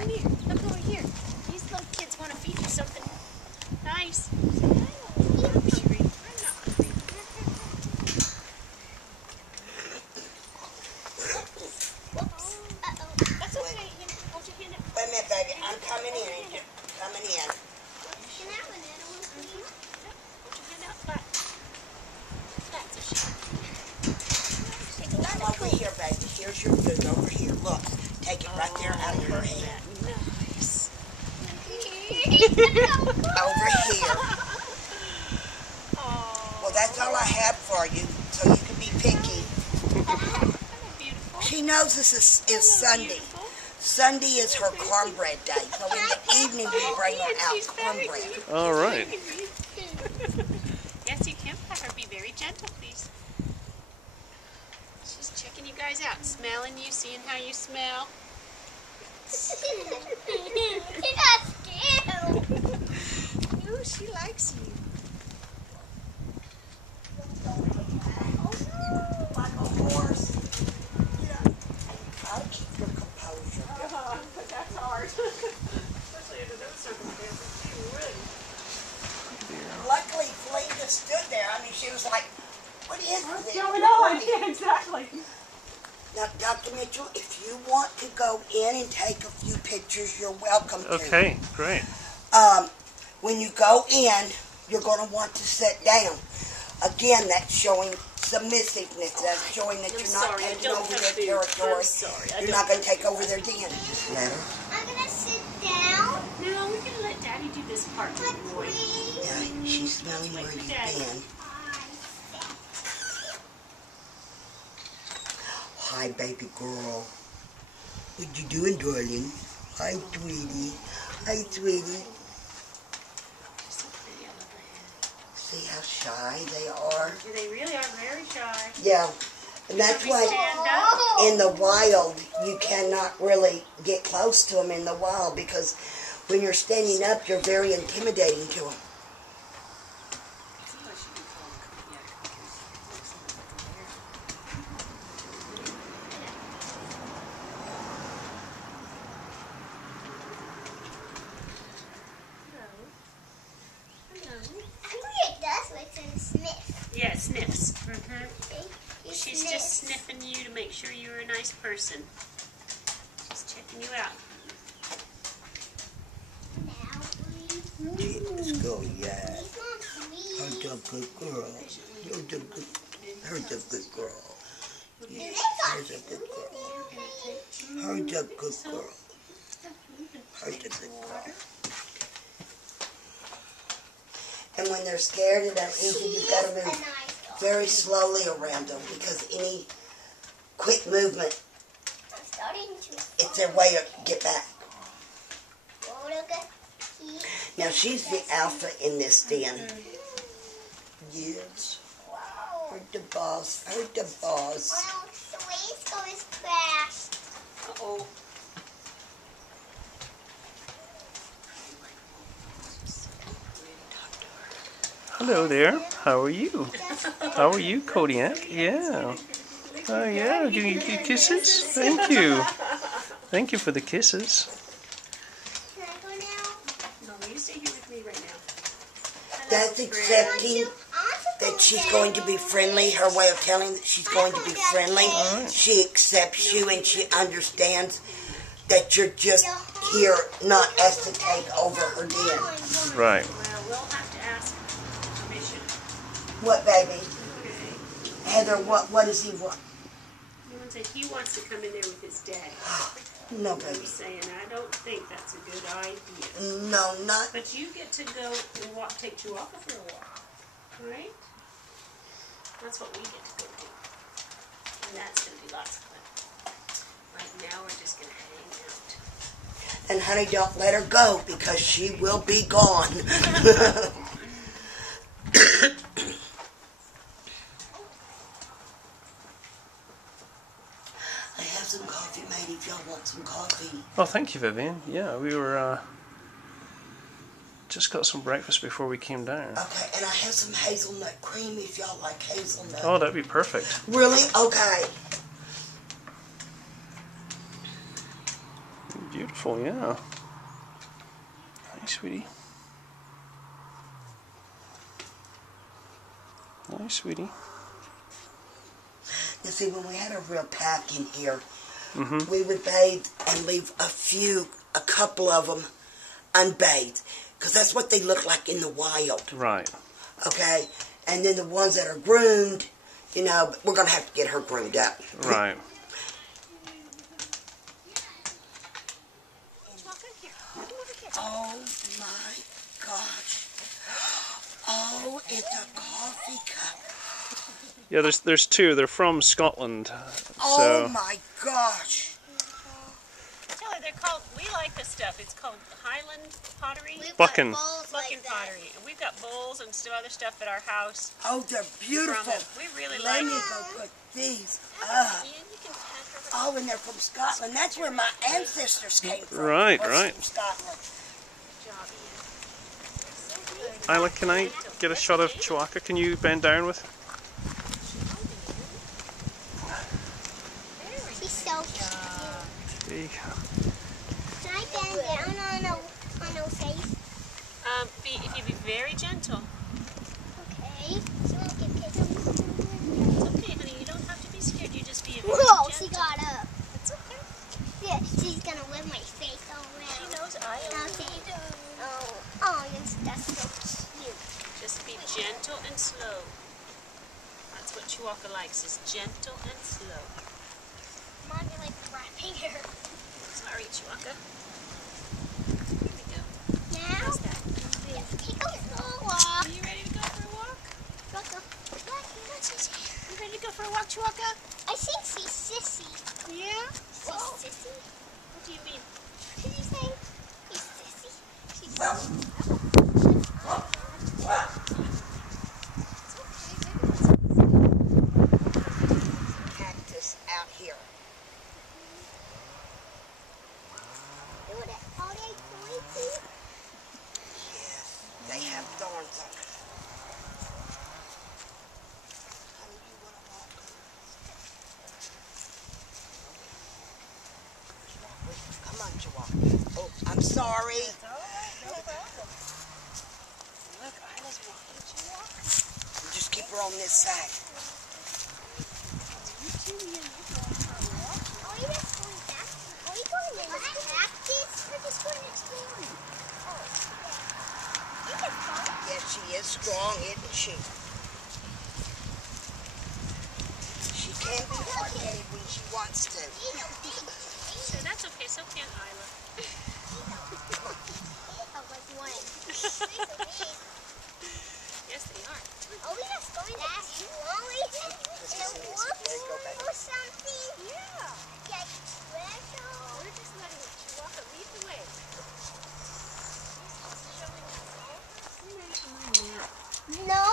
Come here. Look over here. These little kids want to feed you something nice. I'm not hungry. I'm not hungry. Whoops. Uh-oh. That's okay. Hold your hand up. Wait a minute, baby. I'm coming in. Coming in. Hold your hand out flat. Flat, so she take a lot Come of over here, baby. Here's your food over here. Look. Take it right there out of her hand. Nice. Over here. Oh. Well, that's all I have for you, so you can be picky. Beautiful. She knows this is Sunday. Beautiful. Sunday is her cornbread day, so in the evening we bring her out cornbread. All right. Yes, you can let her. Be very gentle, please. She's checking you guys out, smelling you, seeing how you smell. You're not scared. No, she likes you. Like a horse. Try to keep your composure. That's hard. Especially under those circumstances. Luckily, Felicia stood there. I mean, she was like, what is this? What's going on? Yeah, exactly. Now, Dr. Mitchell, if you want to go in and take a few pictures, you're welcome to. Okay, great. When you go in, you're going to want to sit down. Again, that's showing submissiveness. That's showing that you're not taking over their territory. You're not going to take over their den. I'm going to sit down. No, we're going to let Daddy do this part. But Boy. please. Yeah, she's smelling where you've been. Hi, baby girl. What you doing, darling? Hi, sweetie. Hi, sweetie. See how shy they are? They really are very shy. Yeah. And that's why in the wild, you cannot really get close to them in the wild because when you're standing up, you're very intimidating to them. Yeah, sniffs. She's Sniffs. just sniffing you to make sure you're a nice person. She's checking you out. Now, please. Let's go, yeah. Please. Here's a good girl. Here's a good girl. Yeah, here's a good girl. Here's a good girl. Here's a good girl. And when they're scared and uneasy, you've got to move very slowly around them because any quick movement, it's their way to get back. Now she's the alpha in this den. Yes. Her the boss. Her the boss. The waistcoat is crashed. Uh-oh. Hello there. How are you? How are you, Kodiak? Yeah. Oh, yeah. Give you kisses? Thank you. Thank you for the kisses. Can I go now? No, you stay here with me right now. That's accepting that she's going to be friendly. Her way of telling that she's going to be friendly. She accepts you and she understands that you're just here not as to take over her den. Right. Well, we'll have to ask permission. What, baby? Okay. Heather, what does he want? He said he wants to come in there with his daddy. No, I'm baby. saying I don't think that's a good idea. No, not. But you get to go and take Chihuahua for a walk, right? That's what we get to go do. And that's going to be lots of fun. Right now we're just going to hang out. And honey, don't let her go because she will be gone. I have some coffee made if y'all want some coffee. Oh, thank you, Vivian. Yeah, we were just got some breakfast before we came down. Okay, and I have some hazelnut cream if y'all like hazelnut. Oh, that'd be perfect. Really? Okay. Do Beautiful, yeah. Nice, sweetie. Nice, sweetie. You see, when we had a real pack in here, we would bathe and leave a couple of them unbathed, because that's what they look like in the wild. Right. Okay? And then the ones that are groomed, you know, we're going to have to get her groomed up. Right. Oh my gosh. Oh, it's a coffee cup. Yeah, there's two. They're from Scotland. Oh So. my gosh. Tell her they're called, we like this stuff. It's called Highland pottery. Bucking. Bucking pottery. And we've got bowls and some other stuff at our house. Oh, they're beautiful. We really Let like me it. go put these up. Ian, you can pat her. Oh, and they're from Scotland. That's where my ancestors came from. Right, Was right. From Scotland. Isla, can I get a shot of Chewbacca? Can you bend down with? She's so cute. Hey. Can I bend down on her face? If you be very gentle. Okay. She won't get kicked. It's okay, honey. You don't have to be scared. You just be very Whoa, gentle. she got up. It's okay. Yeah, she's gonna whip my face all She around. knows I am. Okay. Oh, that's so cute. Just be gentle and slow. That's what Chewbacca likes, is gentle and slow. Mom, you're like wrapping her. Sorry, Chewbacca. Here we go. Now, How's that? let's take a slow walk. Are you ready to go for a walk? You ready to go for a walk, Chewbacca? I think she's sissy. Yeah? She's sissy? What do you mean? What did you say? She's sissy? She's Cactus out here. Are they pointy? Yes, they have thorns on it. Honey, you want to walk? Come on, Chihuahua. Oh, I'm sorry. It's all right, no problem. Look, Isla's walking Chewbacca. Just keep her on this side. You too, Ian. You go for a walk. Are we just going back? Are we going to the cactus? We're just going exploring. Oh, yeah. You can follow. Yes, she is strong, isn't she? She can be hard-headed when she wants to. So that's okay, so can Isla. Oh, like one. Yes, they are. Are we just going to explore in a woods or something? Yeah. Get treasure? We're just letting Chewbacca lead the way. Showing us everything. No.